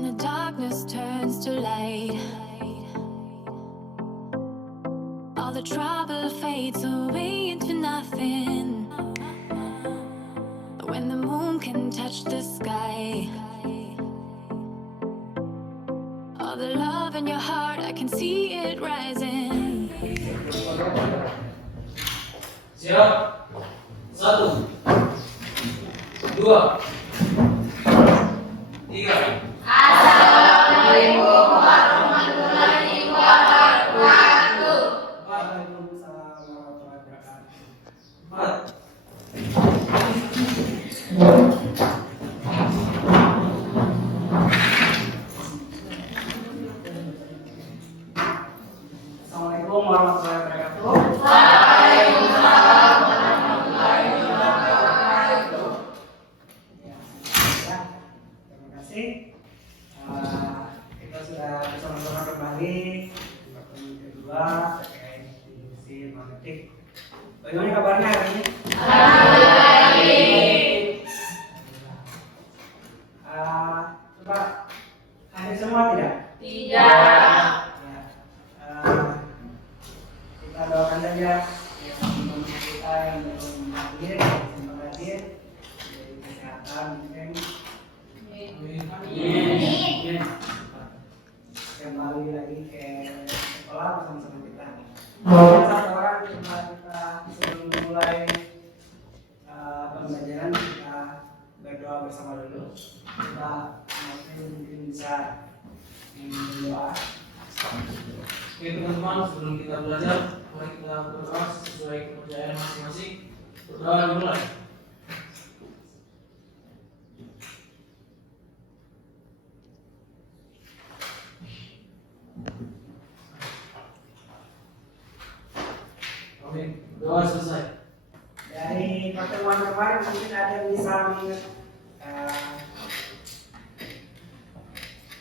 when the darkness turns to light. All the trouble fades away into nothing. When the moon can touch the sky. All the love in your heart, I can see it rising. Siap. 1, 2, 3. Assalamualaikum warahmatullahi wabarakatuh. Waalaikumsalam warahmatullahi wabarakatuh. 4. Assalamualaikum warahmatullahi wabarakatuh. Waalaikumsalam warahmatullahi wabarakatuh. Ya, terima kasih. Kita sudah bersama-sama kembali di pertemuan kedua terkait induksi magnetik. Bagaimana kabarnya hari ini? Baik. Coba hadir semua tidak? Tidak. Kita doakan saja ya, teman-teman kita yang belum hadir, yang sempat hadir, dari kesehatan mungkin. Amin. Kembali lagi ke sekolah bersama-sama kita. Satu orang kita sebelum mulai pembelajaran kita berdoa bersama dulu. Kita mungkin bisa berdoa. Oke teman-teman, sebelum kita belajar, mari kita berdoa sesuai kepercayaan masing-masing. Berdoa dimulai. Oke, doa selesai. Dari pertemuan kemarin mungkin ada yang bisa mengingat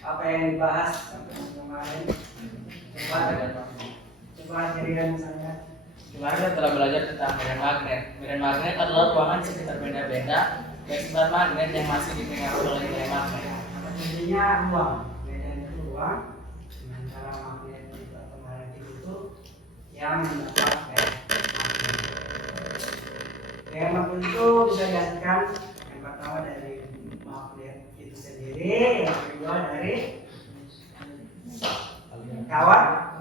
apa yang dibahas sampai kemarin. Coba jadikan misalnya. Kemarin kita telah belajar tentang medan magnet. Medan magnet adalah ruangan sekitar benda-benda dan sifat magnet yang masih dipengaruhi oleh nilai magnet. Intinya ruang, medan itu ruang dengan cara magnet atau magnetik itu yang mendapat gaya magnet itu bisa dihasilkan yang pertama dari magnet itu sendiri, yang kedua dari kawan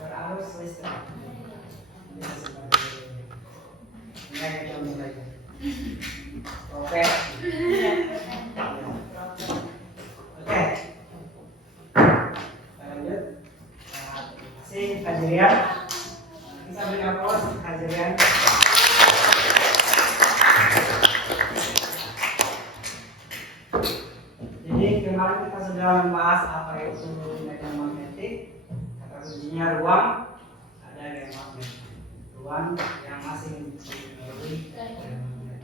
berarus listrik. Ini kita mulai. Oke. Oke. Lanjut. Terima kasih Hajrian. Kita beri aplaus Hajrian. Jadi kemarin kita sudah membahas apa itu medan magnetik. Kata kuncinya ruang, ada gaya magnet. Ruang yang masih dipengaruhi gaya magnet.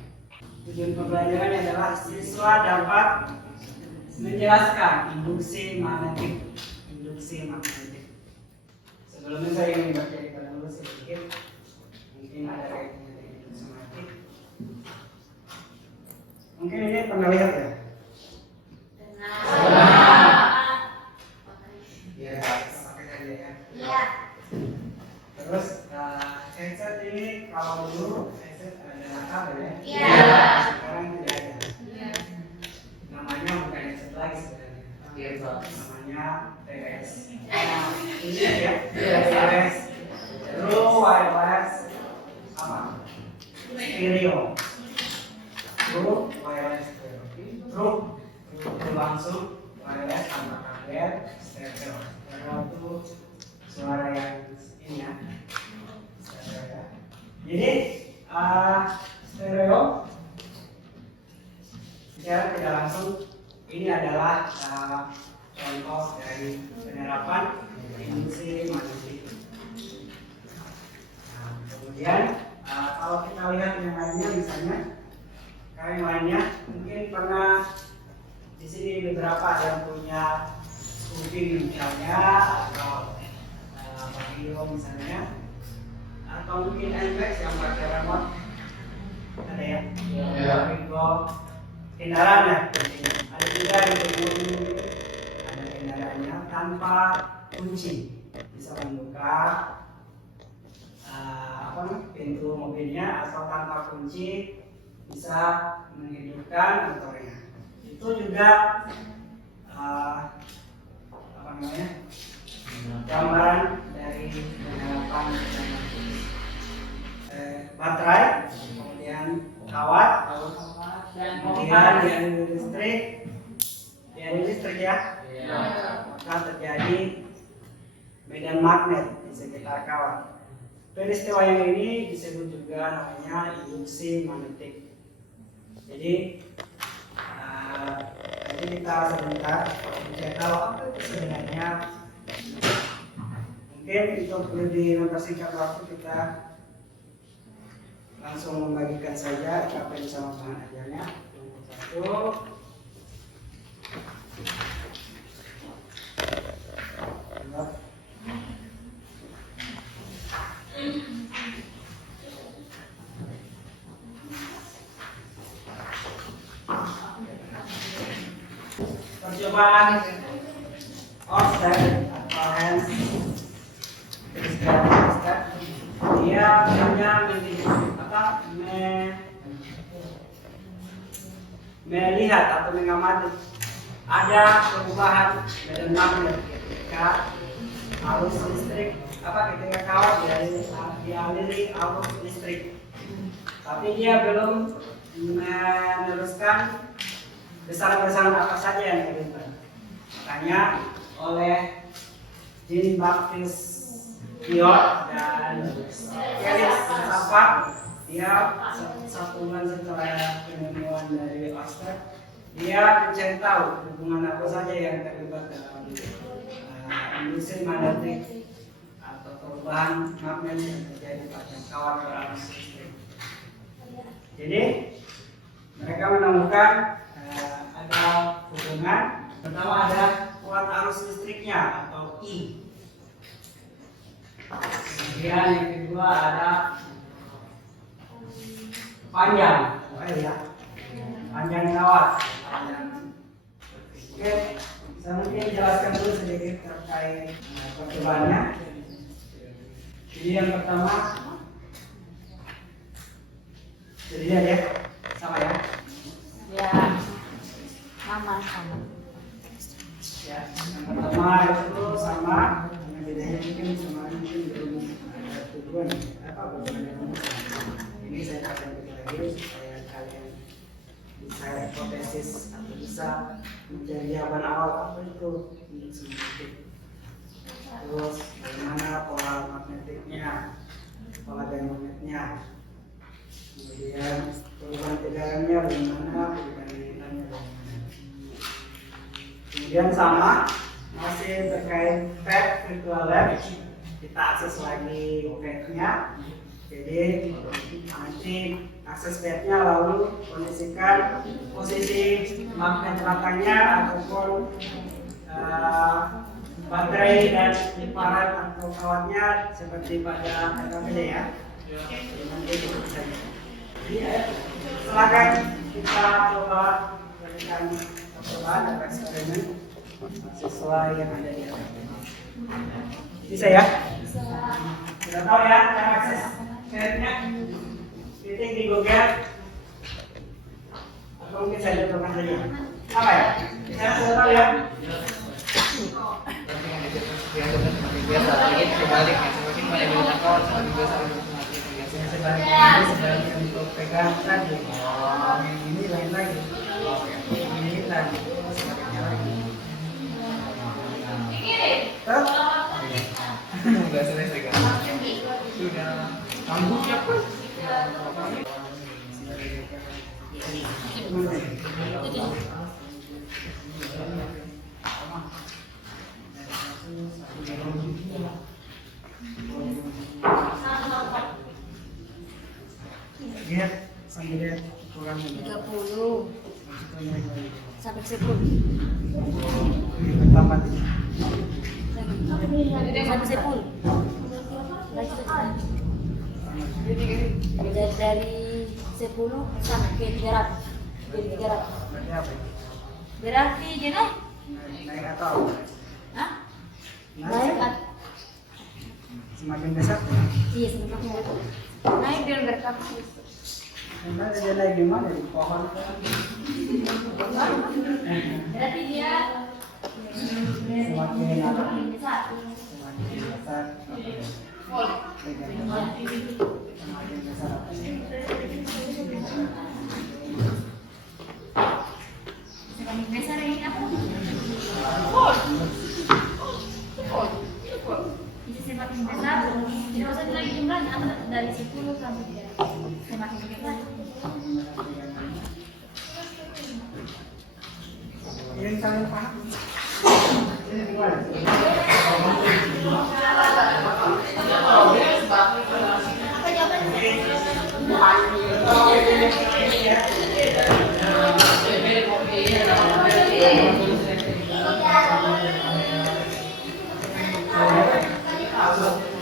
Tujuan pembelajaran adalah siswa dapat menjelaskan induksi magnetik. Induksi magnetik. Sebelumnya saya ingin bacakan dulu sedikit. Mungkin ada kaitannya dengan induksi magnetik. Mungkin ini pernah lihat ya? Ya, pakai saja ya. Iya. Terus headset ini kalau dulu headset ada kabel ya? Iya. Sekarang tidak ada. Iya. Namanya bukan headset lagi sebenarnya. Earbuds. Namanya TWS. Ini ya, TWS. True wireless apa? Stereo. True wireless stereo. True langsung wireless tanpa kabel stereo. Stereo itu suara yang ini ya. Stereo ya. Jadi stereo secara tidak langsung ini adalah contoh dari penerapan induksi magnetik. Nah, kemudian kalau kita lihat yang lainnya misalnya kayak lainnya mungkin pernah di sini beberapa yang punya kuping misalnya atau radio misalnya atau mungkin MX yang pakai remote ada ya? Ya. Remote kendaraan ya. Ada juga yang bermobil, ada kendaraannya tanpa kunci, bisa membuka pintu mobilnya atau tanpa kunci bisa menghidupkan motornya. Itu juga gambaran dari penerapan baterai, kemudian kawat, kemudian dari listrik ya, maka terjadi medan magnet di sekitar kawat. Peristiwa yang ini disebut juga namanya induksi magnetik. Jadi kita sebentar mencari tahu apa itu sebenarnya. Mungkin untuk lebih mempersingkat waktu kita langsung membagikan saja apa yang sama bahan ajarnya. Satu. Percobaan Oster atau Hans dia hanya melihat atau mengamati ada perubahan medan magnet ketika arus listrik ketika kawat dialiri arus listrik, tapi dia belum meneruskan besaran-besaran apa saja yang terlibat. Makanya oleh Jean-Baptiste Piot dan Felix Sapar, dia satu bulan setelah penemuan dari Oster, dia mencari tahu hubungan apa saja yang terlibat dalam industri magnetik atau perubahan magnet yang terjadi pada kawat berarus listrik. Jadi mereka menemukan ada hubungan. Pertama ada kuat arus listriknya atau I. Kemudian yang kedua ada panjang, panjang kawat. Oke, saya mungkin jelaskan dulu sedikit terkait percobaannya. Jadi yang pertama, jadi ya, sama ya. Ya, sama. Ya, yang pertama itu sama, yang bedanya mungkin belum ada tujuan apa hubungannya. Ini saya akan bikin lagi supaya kalian bisa hipotesis atau bisa mencari jawaban awal apa itu induksi magnetik. Terus bagaimana pola magnetiknya, pola gaya magnetnya, kemudian perubahan tegangannya bagaimana, perubahan lilinannya bagaimana. Kemudian sama masih terkait pad virtual lab, kita akses lagi padnya. Jadi nanti akses padnya lalu kondisikan posisi magnet belakangnya ataupun baterai dan liparan atau kawatnya seperti pada RKPD ya. Nanti itu bisa. Silakan kita coba berikan percobaan atau eksperimen sesuai yang ada di atas. Bisa ya? Sudah tahu ya cara akses padnya? Ketik di Google atau mungkin saya contohkan saja. Apa ya? Saya sudah tahu ya? Sebaliknya untuk pegang tadi, ini lain lagi, ini lagi, sebaliknya lagi. Terus? Sudah selesai kan? Sudah. Sambung siapa? Lihat, sambil lihat ukurannya 30 sampai 10. Tambah Sampai 10. Dari 10 sampai ke 300. Jadi 300. Berarti apa? Berarti dia naik. Naik atau Hah? Naik kan? semakin besar? Iya, semakin naik dia berkap. Karena dia naik di mana? Di pohon. Berarti dia Semakin apa? semakin besar. Semakin besar. Semakin besar. Semakin besar ini apa? Bisa semakin besar. Tidak usah lagi jumlahnya apa dari 10 sampai 300. Semakin besar. Ini kalian paham? Ini gimana? Apa jawabannya?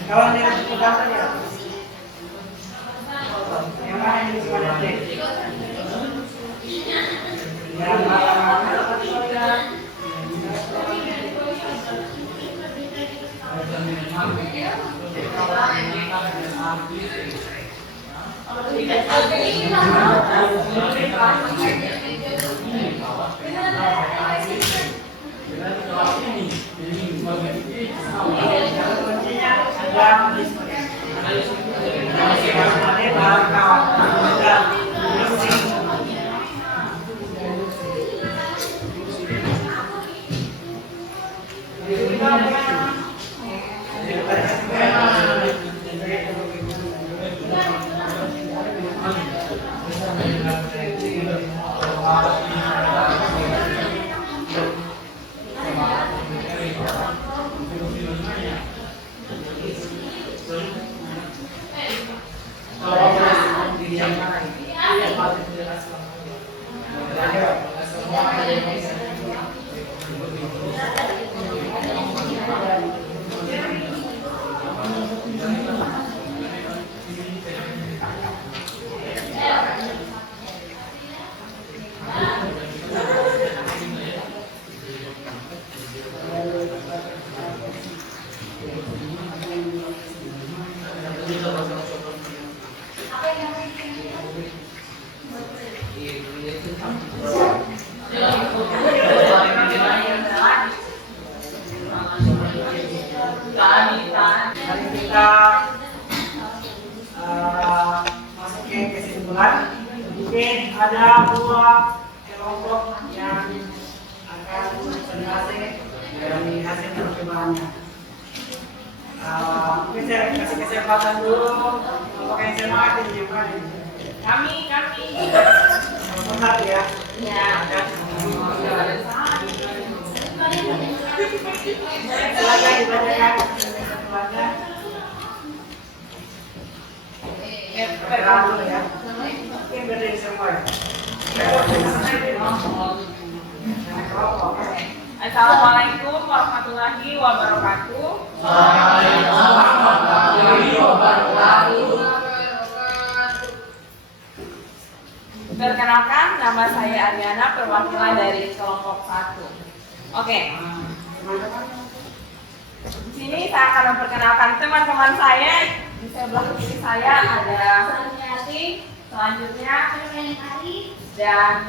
Kawan yang kita saja. Yang mana yang gimana? Yang mana? Mari kita masuk ke kesimpulan. Mungkin ada dua kelompok yang akan berhasil dari hasil percobaan. Mungkin saya kasih kesempatan dulu untuk yang SMA ditunjukkan. Kami Nomor satu ya. Ya. Silakan dibacakan satu aja. Dulu ya. Mungkin berdiri semua. Ya. Assalamualaikum warahmatullahi wabarakatuh. Perkenalkan, nama saya Ariana, perwakilan dari kelompok 1. Oke, di sini saya akan memperkenalkan teman-teman saya. Di sebelah kiri saya ada Sumiati, selanjutnya dan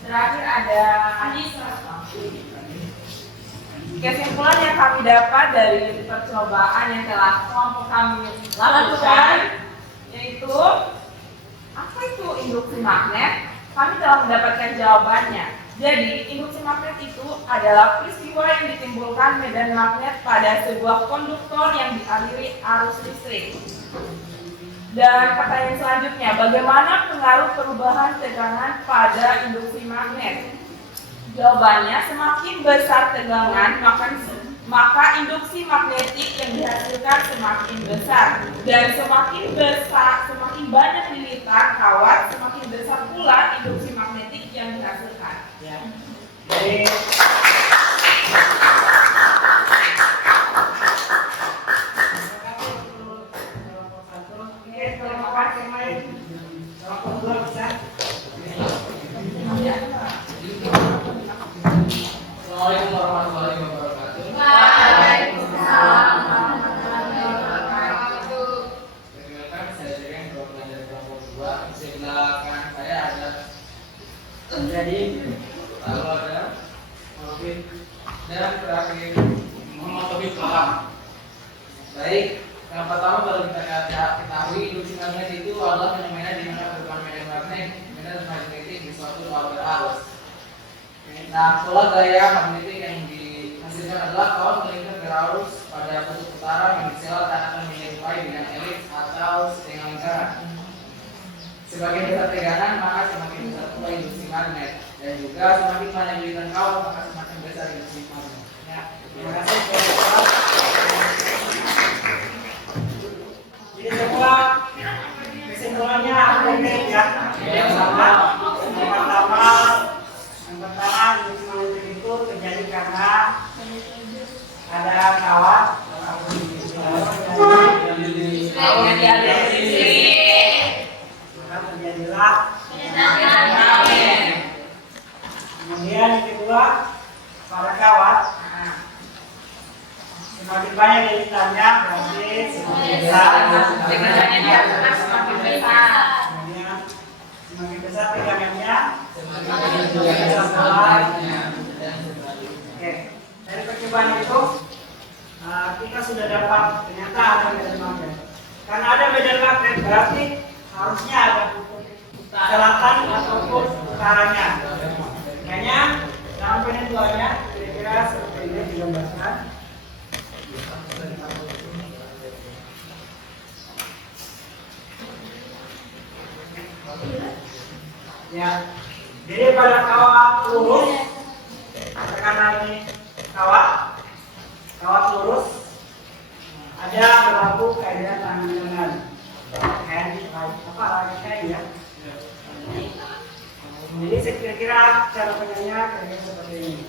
terakhir ada Ajis. Kesimpulan yang kami dapat dari percobaan yang telah kelompok kami lakukan yaitu apa itu induksi magnet? Kami telah mendapatkan jawabannya. Jadi, induksi magnet itu adalah peristiwa yang ditimbulkan medan magnet pada sebuah konduktor yang dialiri arus listrik. Dan pertanyaan selanjutnya, bagaimana pengaruh perubahan tegangan pada induksi magnet? Jawabannya, semakin besar tegangan, maka induksi magnetik yang dihasilkan semakin besar. Dan semakin banyak lilitan kawat, semakin besar pula induksi magnetik yang dihasilkan. Ya. Jadi kelompok 1, kelompok yang lain, kelompok 2 bisa. terjadi. Lalu ada Oke. Dan terakhir Muhammad Tobik paham. Baik, yang pertama kalau kita ketahui induksi magnet itu adalah fenomena di mana perubahan medan magnet magnetik di suatu orbital arus. Nah, pola gaya magnetik yang dihasilkan adalah kawan melingkar ke arus pada kutub utara mengisilah dan akan menyerupai bidang elips atau setengah lingkaran. Semakin besar tegangan maka semakin besar pula induksi magnet, dan juga semakin banyak lingkaran kawan maka semakin besar induksi magnet. Ya, terima kasih Bapak. Jadi setelah kesimpulannya apa ini ya? Yang pertama induksi magnetik itu terjadi karena ada kawat terjadilah. Kemudian yang kedua, pada kawat semakin banyak lilitannya berarti semakin besar. Tegangannya di atas semakin besar. Kemudian semakin besar tegangannya, semakin Juga besar ada pola. sebaliknya. Oke, dari percobaan itu kita sudah dapat ternyata ada medan magnet. Karena ada medan magnet berarti harusnya ada selatan ataupun utaranya. Makanya dalam penentuannya kira-kira seperti ini digambarkan. Ya, jadi pada kawat lurus, karena ini kawat lurus, ada berlaku kaidah tangan kanan, kayak ya. Jadi kira-kira cara penyanyinya kira-kira seperti ini.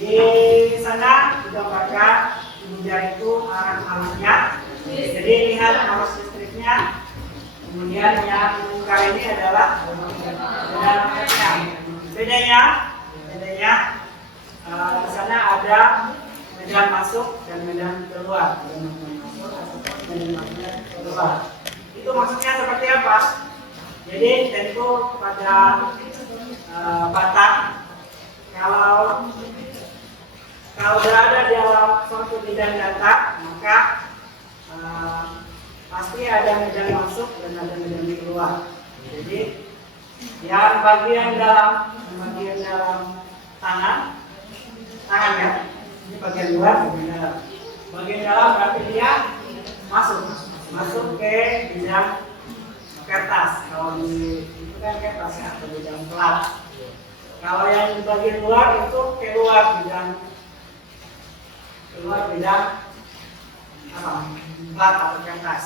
Di sana digambarkan ujung jari itu arah arusnya. Jadi lihat arus listriknya. Kemudian yang lingkar ini adalah medan magnetnya. Bedanya di sana ada medan masuk dan medan keluar. Medan magnet keluar. Itu maksudnya seperti apa? Jadi tentu pada batang kalau berada di dalam suatu bidang data maka pasti ada medan masuk dan ada medan keluar. Jadi yang bagian dalam tangan ya, ini bagian luar, bagian dalam berarti dia masuk ke bidang kertas. Kalau di itu kan kertas ya, atau bidang plat. Kalau yang di bagian luar itu keluar bidang apa? Plat atau kertas.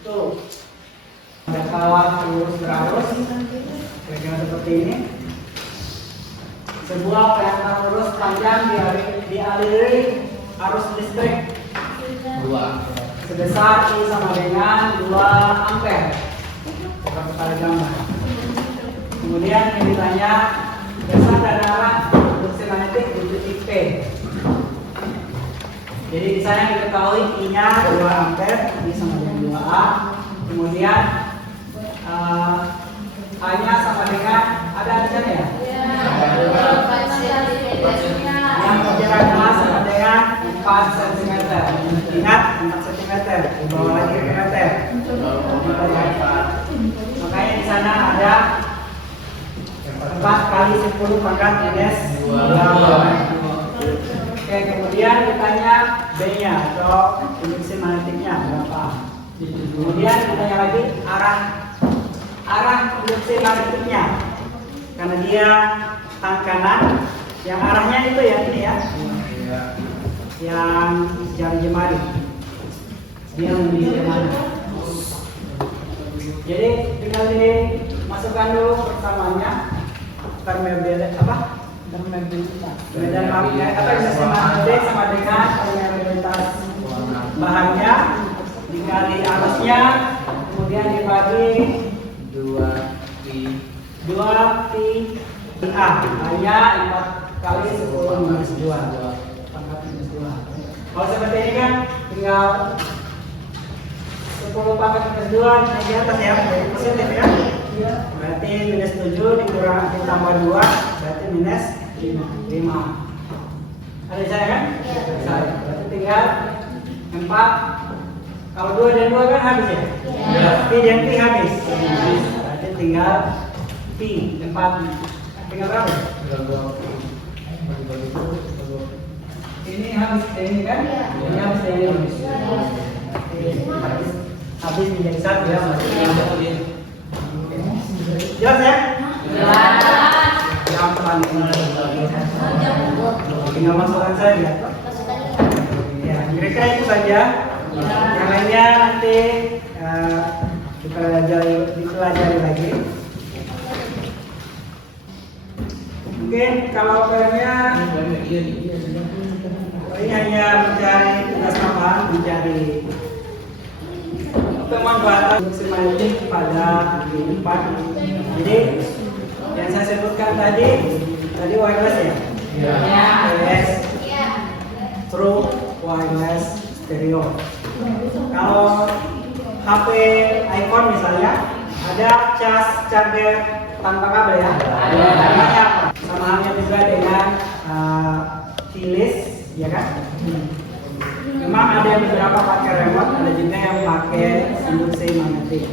Itu ada kawat lurus berarus, kira-kira seperti ini. Sebuah pelantang lurus panjang dialiri arus listrik sebesar I sama dengan 2 ampere. Pada gambar. Kemudian yang ditanya besar dan arah induksi magnetik di titik P. Jadi di sana kita ketahui I-nya 2 ampere, I sama dengan 2A. Kemudian A-nya sama dengan ada di sana ya? Yang perkiraan A sama dengan 4 cm. Ingat 4 cm, di bawah lagi ke meter. Makanya di sana ada 4 kali 10 pangkat minus 2. Oke, kemudian ditanya B-nya atau induksi magnetiknya berapa. Kemudian ditanya lagi arah induksi magnetiknya. Karena dia tangan kanan, yang arahnya itu ya ini ya. Yang jari jemari. Dia memilih kemana. Jadi tinggal dimasukkan dulu persamaannya. Medan magnet atau induksi magnetik sama dengan permeabilitas bahannya dikali arusnya, kemudian dibagi 2 pi A, hanya 4 kali 10 minus 2 pangkat minus 2. Kalau seperti ini kan tinggal 10 pangkat minus 2 di atas ya, jadi positif ya. Berarti minus 7 dikurang ditambah 2 berarti minus 5. Ada saya kan? Saya. Berarti tinggal 4. Kalau 2 dan 2 kan habis ya? Pi dan Pi habis. Berarti tinggal Pi 4. Tinggal berapa? Ini habis ini kan? Ini habis ini habis. Habis menjadi 1 ya. Jelas ya? Yang tinggal masukkan saja. Ya, kira-kira itu saja. Yang lainnya nanti dipelajari lagi. Mungkin kalau PR-nya ini hanya mencari tugas tambahan, mencari pemanfaatan semantik pada kehidupan. Jadi yang saya sebutkan tadi wireless ya? Wireless, true wireless stereo. Kalau HP iPhone misalnya ada charger tanpa kabel ya? Namanya apa? Sama halnya juga dengan keyless, ya kan? Memang ada yang beberapa pakai remote, ada juga yang pakai induksi magnetik.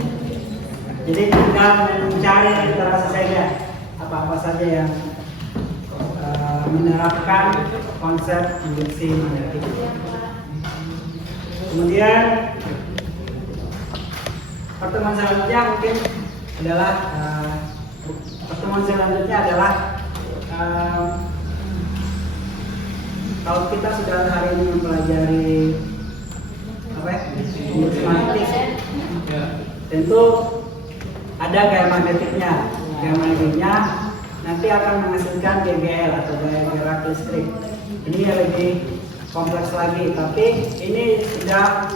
Jadi tinggal mencari literasi saja apa-apa saja yang menerapkan konsep induksi magnetik. Kemudian pertemuan selanjutnya mungkin adalah kalau kita sudah hari ini mempelajari induksi magnetik, tentu ada gaya magnetiknya. Gaya magnetiknya nanti akan menghasilkan GGL atau gaya gerak listrik. Ini yang lebih kompleks lagi, tapi ini sudah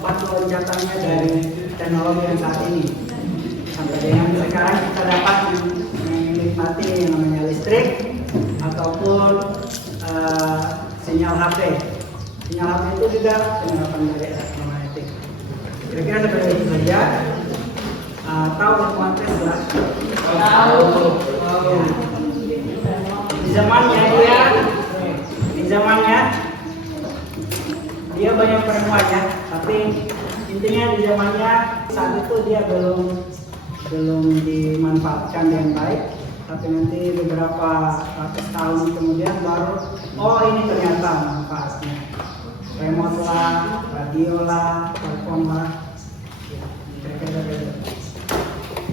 batu loncatannya dari teknologi yang saat ini. Sampai dengan sekarang kita dapat menikmati yang namanya listrik ataupun sinyal HP. Sinyal HP itu juga penyerapan dari elektromagnetik. Kira-kira seperti itu saja. Tahu pertemuan Tesla? Tahu. Di zamannya dia banyak penemuannya, tapi intinya di zamannya saat itu dia belum dimanfaatkan dengan baik. Tapi nanti beberapa ratus tahun kemudian baru, ini ternyata manfaatnya. Remote lah, radio lah, telepon lah.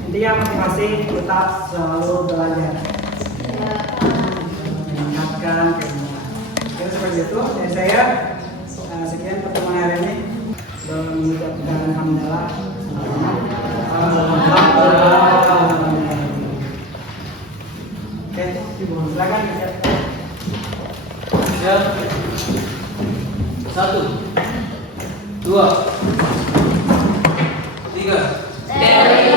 Intinya motivasi tetap selalu belajar, meningkatkan keilmuan. Jadi seperti itu. Dan saya sekian pertemuan hari ini. Mengucapkan alhamdulillah. Oke, silakan. Ya. 1, 2, 3.